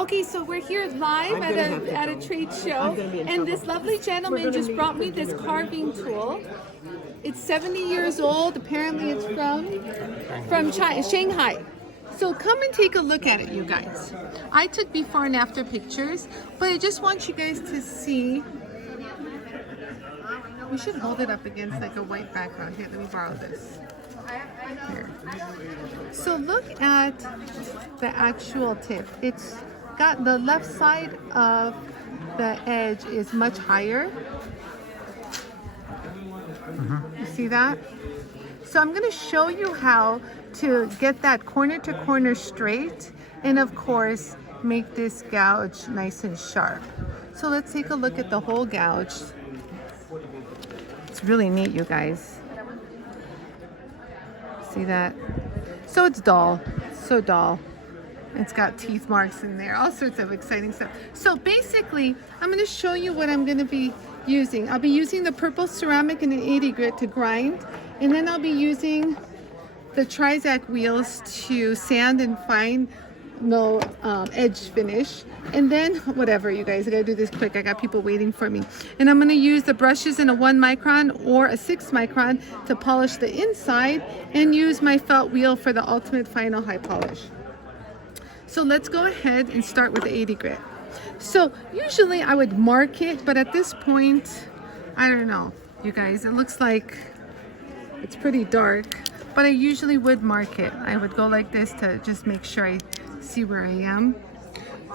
Okay, so we're here live at a trade show, and this lovely gentleman just brought me this carving tool. It's 70 years old. Apparently, it's from Shanghai. So come and take a look at it, you guys. I took before and after pictures, but I just want you guys to see. We should hold it up against like a white background. Here, let me borrow this. Here. So look at the actual tip. It's got the left side of the edge is much higher. You see that? So I'm going to show you how to get that corner to corner straight, and of course make this gouge nice and sharp. So let's take a look at the whole gouge. It's really neat, you guys. See that? So it's dull, so dull. It's got teeth marks in there, all sorts of exciting stuff. So basically, I'm going to show you what I'm going to be using. I'll be using the purple ceramic and an 80 grit to grind, and then I'll be using the Trizact wheels to sand and fine mill edge finish. And then whatever, you guys, I gotta do this quick. I got people waiting for me. And I'm gonna use the brushes in a 1 micron or a 6 micron to polish the inside, and use my felt wheel for the ultimate final high polish. So let's go ahead and start with the 80 grit. So usually I would mark it, but at this point, I don't know, you guys, it looks like it's pretty dark, but I usually would mark it. I would go like this to just make sure I see where I am.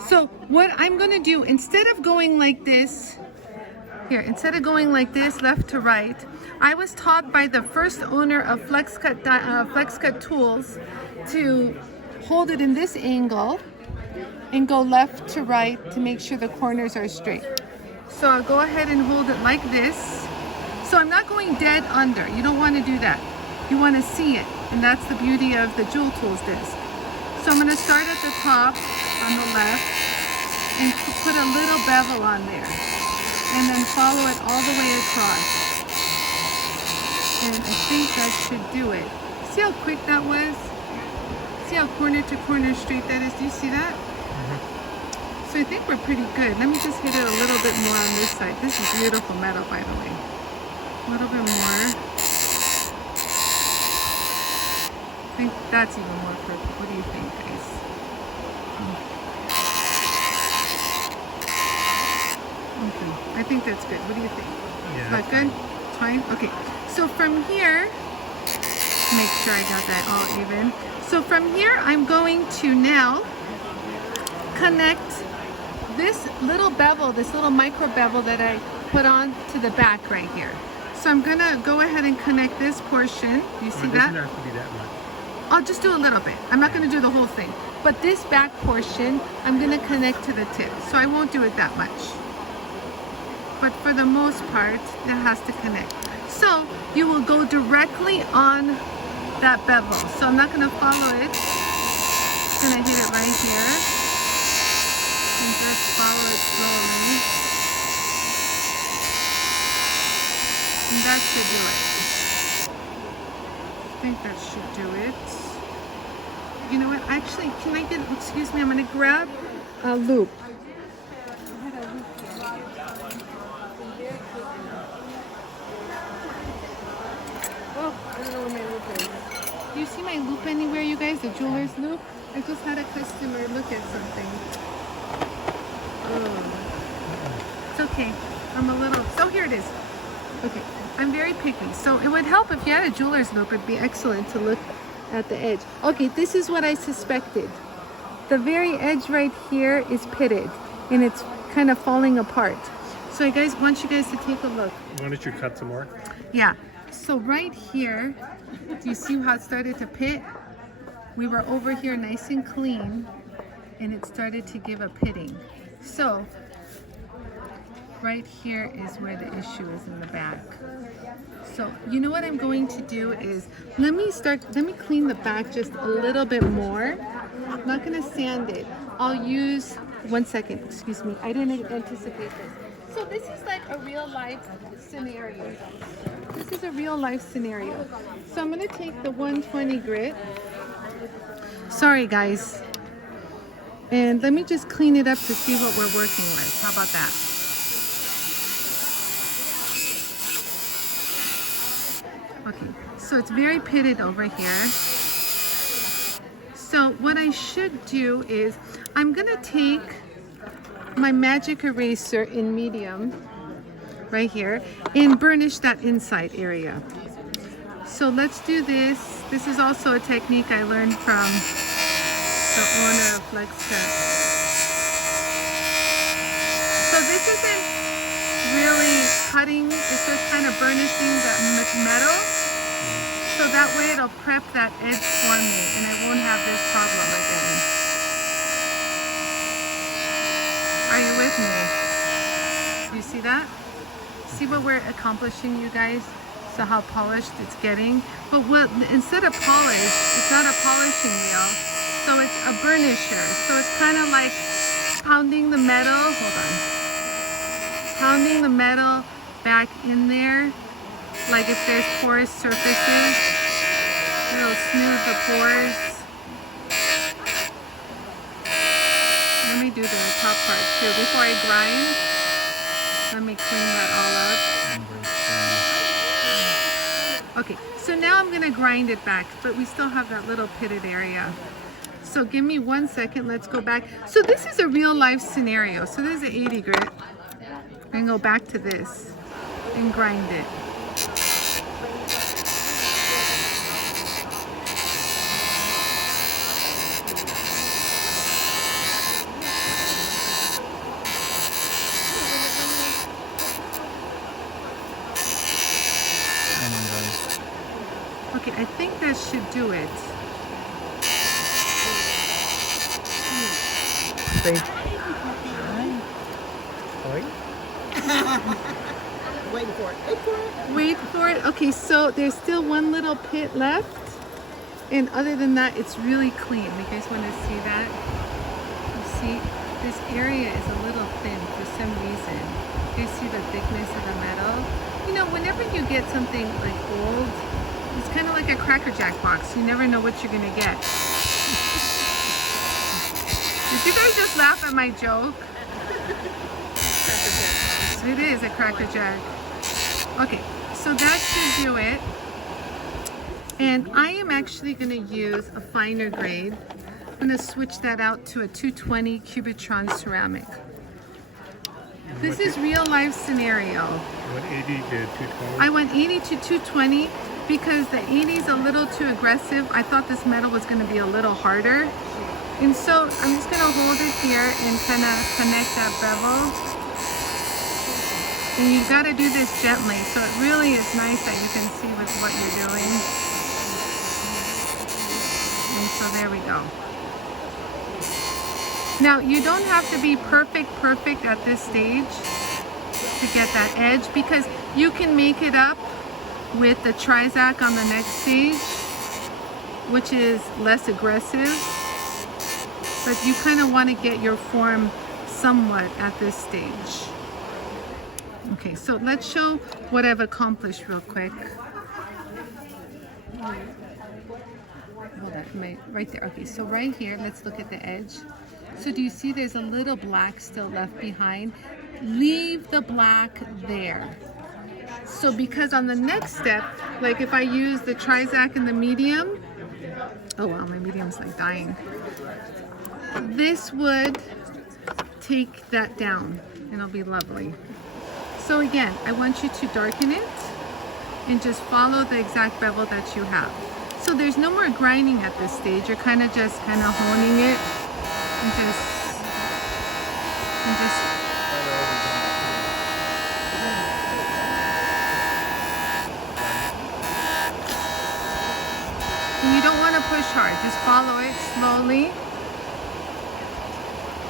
So what I'm gonna do, instead of going like this, instead of going like this, left to right, I was taught by the first owner of FlexCut tools to hold it in this angle and go left to right to make sure the corners are straight. So I'll go ahead and hold it like this. So I'm not going dead under. You don't want to do that. You want to see it, and that's the beauty of the JOOLTOOL disc. So I'm going to start at the top on the left and put a little bevel on there, and then follow it all the way across. And I think that should do it. See how quick that was? See how corner to corner straight that is? Do you see that? So I think we're pretty good. Let me just hit it a little bit more on this side. This is beautiful metal, by the way. A little bit more. I think that's even more perfect. What do you think, guys? Okay, I think that's good. What do you think? Yeah. Is that good? Fine? Okay. So from here, make sure I got that all even. So from here, I'm going to now connect this little bevel, this little micro bevel that I put on to the back right here. So I'm gonna go ahead and connect this portion. You see that? It doesn't have to be that much. I'll just do a little bit. I'm not gonna do the whole thing. But this back portion, I'm gonna connect to the tip. So I won't do it that much. But for the most part, it has to connect. So you will go directly on that bevel. So I'm not gonna follow it. Just gonna hit it right here. And just follow it slowly. And that should do it. I think that should do it. You know what? Actually, can I get, excuse me, I'm going to grab a loop. Oh, I don't know where my loop is. Do you see my loop anywhere, you guys? The jeweler's loop? I just had a customer look at something. Oh. It's okay. I'm a little, so here it is. Okay, I'm very picky. So it would help if you had a jeweler's loop. It'd be excellent to look at the edge. Okay, this is what I suspected. The very edge right here is pitted, and it's kind of falling apart. So I want you guys to take a look. Why don't you cut some more? Yeah, so right here, do you see how it started to pit? We were over here nice and clean, and it started to give a pitting. So right here is where the issue is in the back. So you know what I'm going to do is, let me clean the back just a little bit more. I'm not going to sand it. I'll use, 1 second, excuse me. I didn't anticipate this. So this is like a real life scenario. This is a real life scenario. So I'm going to take the 120 grit. Sorry guys. And let me just clean it up to see what we're working with. How about that? Okay, so it's very pitted over here. So what I should do is I'm gonna take my magic eraser in medium right here and burnish that inside area. So let's do this. This is also a technique I learned from the owner of FlexTech. So this isn't really cutting, it's just kind of burnishing the metal. So that way it'll prep that edge for me and I won't have this problem again. Are you with me? Do you see that? See what we're accomplishing, you guys? So how polished it's getting. But instead of polish, it's not a polishing wheel. So it's a burnisher. So it's kind of like pounding the metal. Hold on. Pounding the metal back in there. Like if there's porous surfaces, it'll smooth the pores. Let me do the top part too. Before I grind, let me clean that all up. Okay, so now I'm gonna grind it back, but we still have that little pitted area. So give me 1 second, let's go back. So this is a real life scenario. So there's an 80 grit. And go back to this and grind it. Okay, I think that should do it. Wait for it. Wait for it. Wait for it. Okay, so there's still one little pit left. And other than that, it's really clean. You guys want to see that? You see, this area is a little thin for some reason. You see the thickness of the metal? You know, whenever you get something like gold, it's kind of like a Cracker Jack box. You never know what you're going to get. Did you guys just laugh at my joke? It is a Cracker Jack. Okay, so that should do it. And I am actually going to use a finer grade. I'm going to switch that out to a 220 Cubitron ceramic. This is real life scenario. What 80 to 220? I went 80 to 220 because the 80 is a little too aggressive. I thought this metal was going to be a little harder. And so I'm just going to hold it here and kind of connect that bevel. And you've got to do this gently, so it really is nice that you can see with what you're doing. And so there we go. Now, you don't have to be perfect at this stage to get that edge, because you can make it up with the Trizact on the next stage, which is less aggressive. But you kind of want to get your form somewhat at this stage. Okay, so let's show what I've accomplished real quick. Hold on, right there. Okay, so right here, let's look at the edge. So do you see there's a little black still left behind? Leave the black there. So because on the next step, like if I use the Trizact in the medium, oh wow, my medium's like dying. This would take that down and it'll be lovely. So again, I want you to darken it and just follow the exact bevel that you have. So there's no more grinding at this stage. You're kind of honing it and just and you don't want to push hard. Just follow it slowly.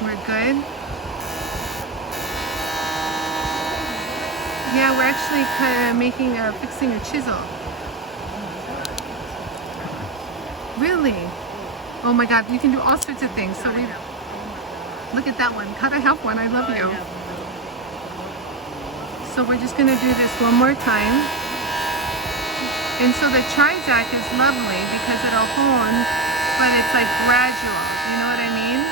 We're good. Yeah, we're actually kind of fixing a chisel. Really? Oh my God, you can do all sorts of things. So we look at that one. Cut a half one. I love you. So we're just gonna do this one more time. And so the Trizact is lovely because it'll hone, but it's like gradual. You know what I mean?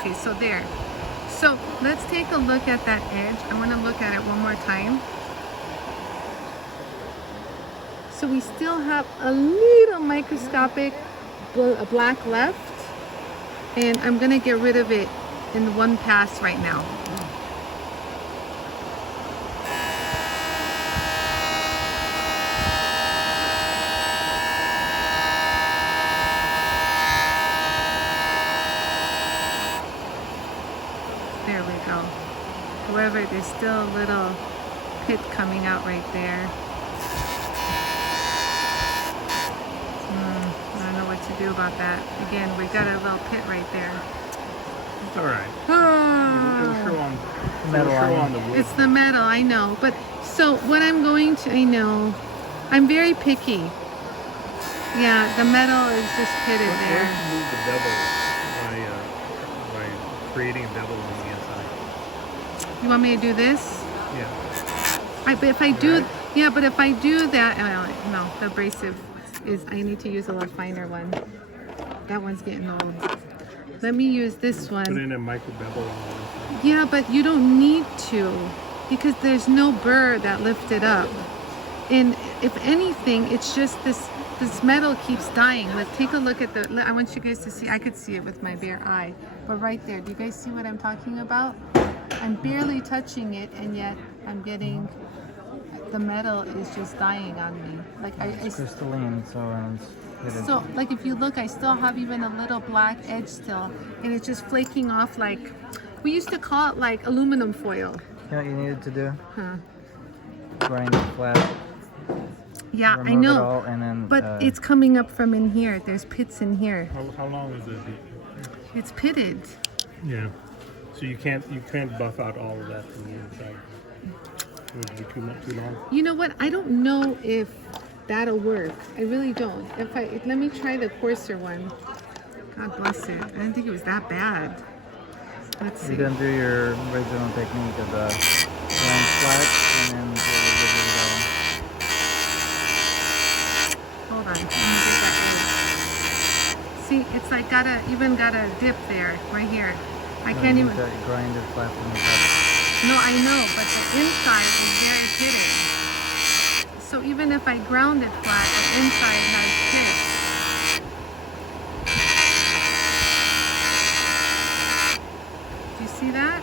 Okay, so there. So let's take a look at that edge. I want to look at it one more time. So we still have a little microscopic black left, and I'm going to get rid of it in one pass right now. There we go. However, there's still a little pit coming out right there. I don't know what to do about that. Again, we got a little pit right there. It's all right. It'll show on Metal on the wood. It's the metal, I know. But so what I'm going to, I know, I'm very picky. Yeah, the metal is just pitted What there. if you move the bevel by creating a bevel on the inside? You want me to do this? Yeah. But if I do, Right. yeah, but if I do that, no, the abrasive is, I need to use a little finer one. That one's getting old. Let me use this Put one. in a micro bevel on the inside. Yeah, but you don't need to because there's no burr that lifted up. And if anything, it's just this metal keeps dying. Like, take a look at the, I want you guys to see, I could see it with my bare eye. But right there, do you guys see what I'm talking about? I'm barely touching it, and yet I'm getting, the metal is just dying on me. Like It's crystalline, so it's hidden. so like if you look, I still have even a little black edge still, and it's just flaking off like, we used to call it like aluminum foil. You know what you needed to do? Huh. Grind it flat. Yeah, Remove I it know. all, and then, But it's coming up from in here. There's pits in here. How long is it? It's pitted. Yeah. So you can't buff out all of that from the inside. Would it be too long? You know what? I don't know if that'll work. I really don't. Let me try the coarser one. God bless it. I didn't think it was that bad. Let's see. You're gonna do your original technique of the grind flat, and then give it a Hold on. Let me get that edge. See, it's like even got a dip there, right here. I go. can't You even. need to grind it flat from the top. No, I know, but the inside is very pitted. So even if I ground it flat, the inside has pits. Do you see that?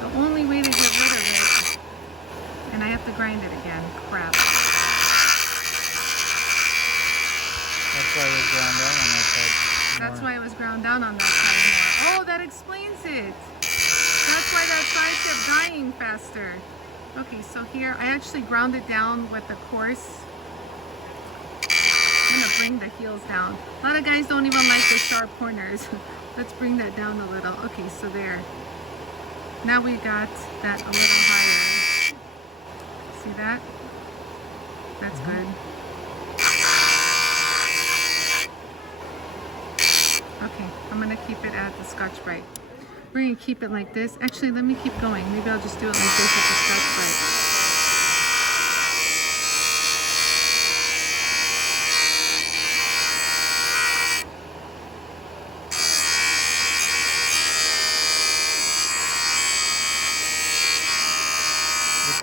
The only way to get rid of it, and I have to grind it again. Crap. That's why it was ground down on that side. That's more. why it was ground down on that side more. Oh, that explains it. That's why that side kept dying faster. Okay, so here, I actually ground it down with the coarse. I'm gonna bring the heels down. A lot of guys don't even like the sharp corners. Let's bring that down a little. Okay, so there. Now we got that a little higher. See that? That's good. Okay, I'm gonna keep it at the Scotch-Brite. We're gonna keep it like this. Actually, let me keep going. Maybe I'll just do it like this with the Scotch-Brite.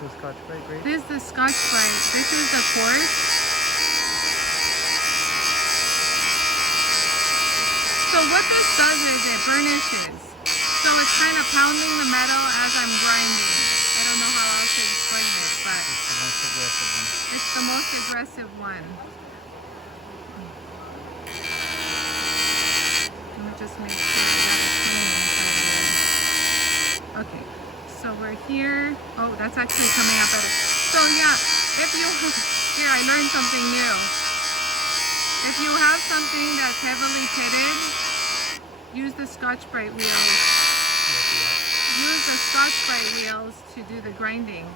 This is Scotch-Brite, right? This is the Scotch-Brite. This is the Coarse. So what this does is it burnishes. So it's kind of pounding the metal as I'm grinding. I don't know how else to explain it, but It's the most aggressive one. it's the most aggressive one. Let me just make sure I got it clean inside of there. Okay, so we're here. Oh, that's actually coming up better. So yeah, if you, here I learned something new. If you have something that's heavily pitted, use the Scotch-Brite wheels. Use the Scotch-Brite wheels to do the grinding.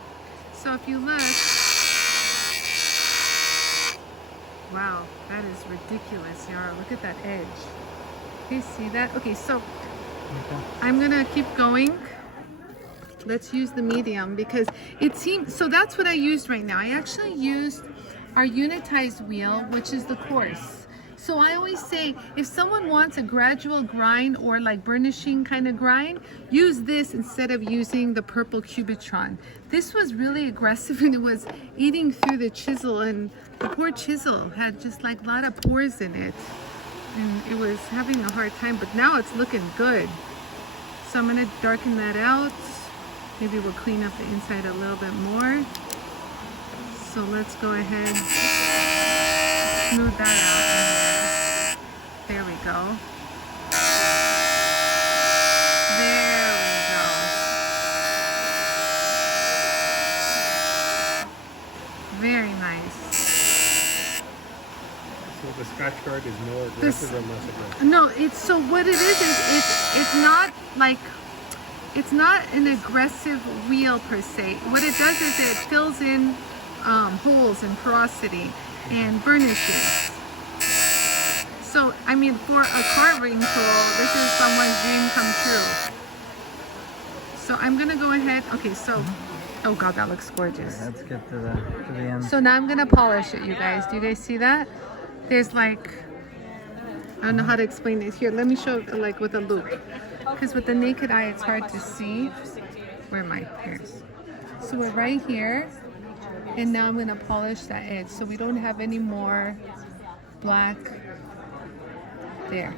So if you look, wow, that is ridiculous, Yara. Look at that edge. Okay, see that? Okay, so I'm gonna keep going. Let's use the medium because it seems, so that's what I used right now. I actually used our unitized wheel, which is the Coarse. So I always say, if someone wants a gradual grind or like burnishing kind of grind, use this instead of using the purple Cubitron. This was really aggressive and it was eating through the chisel, and the poor chisel had just like a lot of pores in it. And it was having a hard time, but now it's looking good. So I'm gonna darken that out. Maybe we'll clean up the inside a little bit more. So let's go ahead and smooth that out. There we go. There we go. Very nice. So the scratch guard is more aggressive or less aggressive? No, it's so what it is it's not like, it's not an aggressive wheel per se. What it does is it fills in holes and porosity and burnishes. So I mean, for a carving tool, this is someone's dream come true. So I'm gonna go ahead. Okay, so oh god, that looks gorgeous. Let's get to the end. So now I'm gonna polish it, you guys. Do you guys see that? There's like, I don't know how to explain this. Here, let me show like with a loop. Because with the naked eye, it's hard to see. Where am I? Here. So we're right here. And now I'm gonna polish that edge so we don't have any more black there.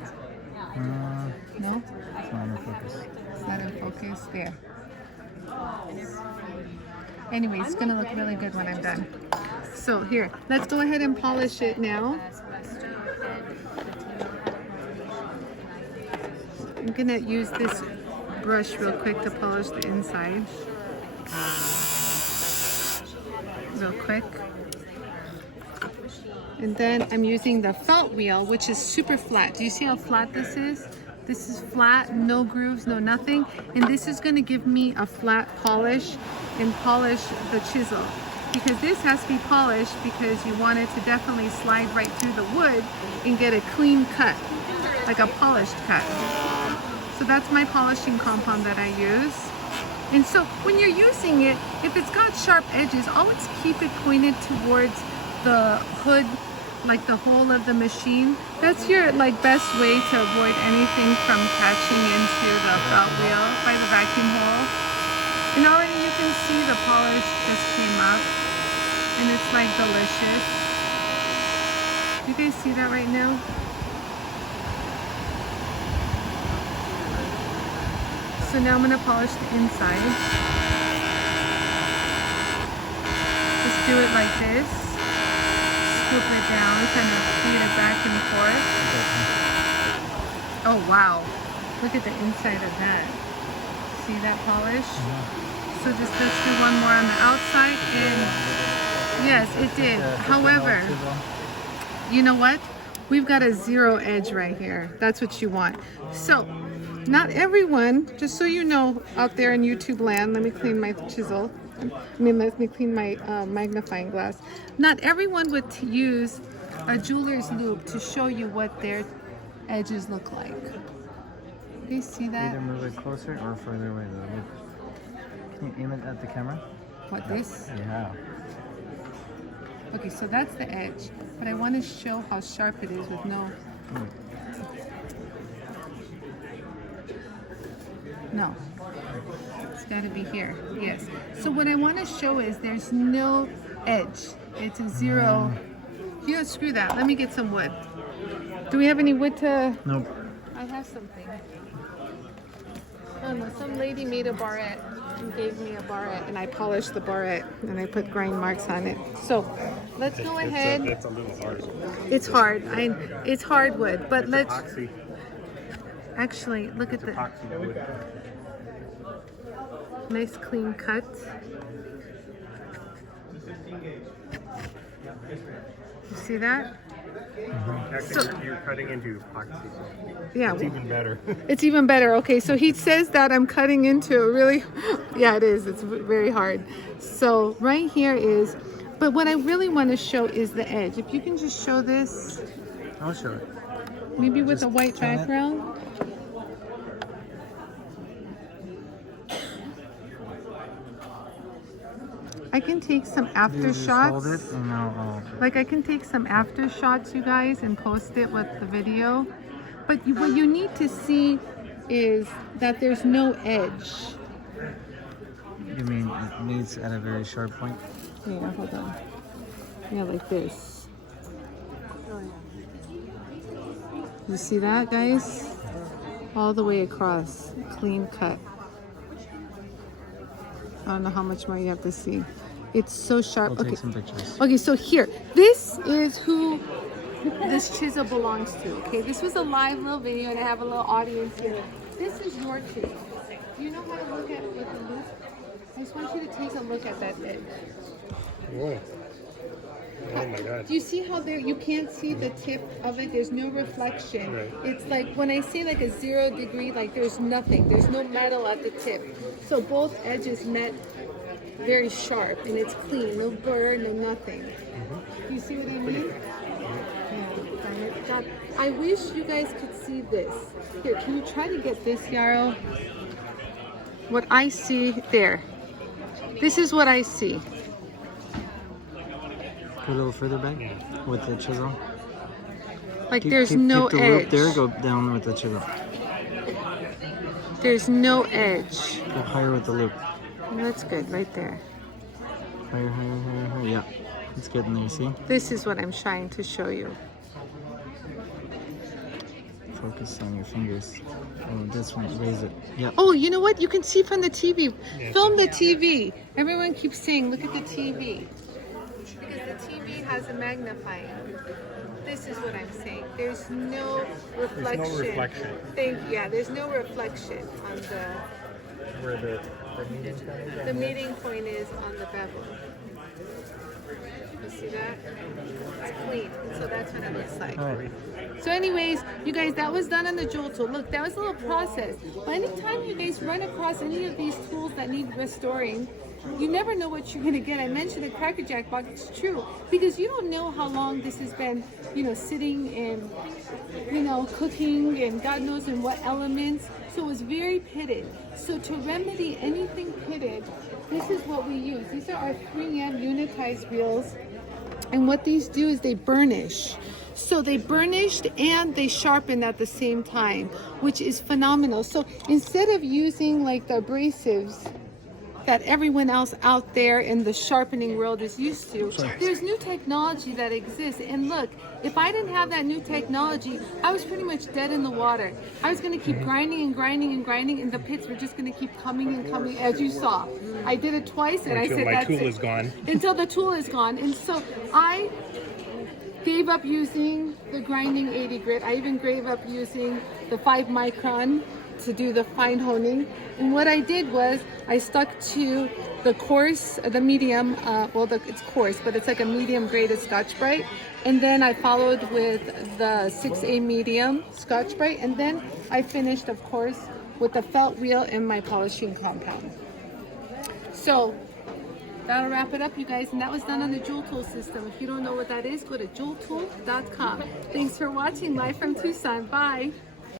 No? It's not in focus. It's not in focus. There. Anyway, it's gonna look really good when I'm done. So here, let's go ahead and polish it now. I'm gonna use this brush real quick to polish the inside. Real quick. And then I'm using the felt wheel, which is super flat. Do you see how flat this is? This is flat, no grooves, no nothing. And this is gonna give me a flat polish and polish the chisel. Because this has to be polished because you want it to definitely slide right through the wood and get a clean cut, like a polished cut. So that's my polishing compound that I use. And so when you're using it, if it's got sharp edges, always keep it pointed towards the hood, like the hole of the machine. That's your like best way to avoid anything from catching into the felt wheel by the vacuum hole. And already you can see the polish just came up and it's like delicious. You guys see that right now? So now I'm gonna polish the inside. Just do it like this. Scoop it down, kind of feed it back and forth. Oh wow, look at the inside of that. See that polish? So just let's do one more on the outside, and yes, it did. However, you know what? We've got a zero edge right here. That's what you want. So not everyone, just so you know out there in YouTube land, let me clean my chisel. Let me clean my magnifying glass. Not everyone would use a jeweler's loupe to show you what their edges look like. Do you see that? Either move it closer or further away though. Can you aim it at the camera? What, this? Yeah. Okay, so that's the edge. But I want to show how sharp it is with no... No. It's got to be here. Yes. So what I want to show is there's no edge. It's a zero. You know, screw that. Let me get some wood. Do we have any wood to... Nope. I have something. I don't know. Some lady made a barrette and gave me a barrette, and I polished the barrette and I put grind marks on it. So let's go ahead. It's a little hard. It's hard. It's hardwood, but It's let's epoxy. actually look at the Epoxy wood. nice clean cut. You see that? Actually, you're cutting into epoxy, so Yeah. it's even better. It's even better. Okay, so he says that I'm cutting into a really, yeah, it is. It's very hard. So right here is, but what I really want to show is the edge. If you can just show this, I'll show it. maybe with a white turn it. background. I can take some after You just hold it shots. and I'll Like I can take some after shots, you guys, and post it with the video. But what you need to see is that there's no edge. you mean it meets at a very sharp point? Yeah, hold on. Yeah, like this. You see that, guys? All the way across, clean cut. I don't know how much more you have to see. It's so sharp. I'll Okay. take some pictures. Okay, so here, this is who this chisel belongs to. Okay, this was a live little video, and I have a little audience here. This is your chisel. Do you know how to look at it with the loop? I just want you to take a look at that edge. Whoa. Oh my God. Do you see how there you can't see the tip of it? There's no reflection. Right. It's like when I say like a 0 degree, like there's nothing. There's no metal at the tip. So both edges met very sharp, and it's clean. No burr, no nothing. Do you see what I mean? Yeah. God, I wish you guys could see this. Here, can you try to get this, Yarrow? What I see there. This is what I see. Go a little further back with the chisel. Like there's no keep the edge. loop there, go down with the chisel. There's no edge. Go higher with the loop. That's good, right there. Higher, higher, higher, higher. Yeah, it's good in there, see? This is what I'm trying to show you. Focus on your fingers. Oh, this one, raise it. Yep. Oh, you know what? You can see from the TV. Film the TV. Everyone keeps saying, look at the TV. Because the TV has a magnifying. This is what I'm saying. There's no reflection. There's no reflection. Yeah, there's no reflection on the... Where the The meeting point is on the bevel. You see that? It's clean. So that's what it looks like. All right. So anyways, you guys, that was done on the Jool tool. Look, that was a little process. But anytime you guys run across any of these tools that need restoring, you never know what you're gonna get. I mentioned the Cracker Jack box. It's true, because you don't know how long this has been, sitting and, cooking and God knows in what elements. So it was very pitted. So to remedy anything pitted, this is what we use. These are our 3M unitized reels. And what these do is they burnish. So they burnished and they sharpened at the same time, which is phenomenal. So instead of using like the abrasives that everyone else out there in the sharpening world is used to, there's new technology that exists. And look, if I didn't have that new technology, I was pretty much dead in the water. I was going to keep grinding and grinding and grinding, and the pits were just going to keep coming and coming, as you saw. I did it twice, and I said, my tool is gone. Until the tool is gone. And so I gave up using the grinding 80 grit. I even gave up using the 5 micron to do the fine honing. And what I did was I stuck to the coarse, the medium, it's coarse, but it's like a medium graded Scotch-Brite. And then I followed with the 6A medium Scotch-Brite. And then I finished, of course, with the felt wheel and my polishing compound. So that'll wrap it up, you guys. And that was done on the Jool Tool system. If you don't know what that is, go to JOOLTOOL.com. Thanks for watching live from Tucson. Bye.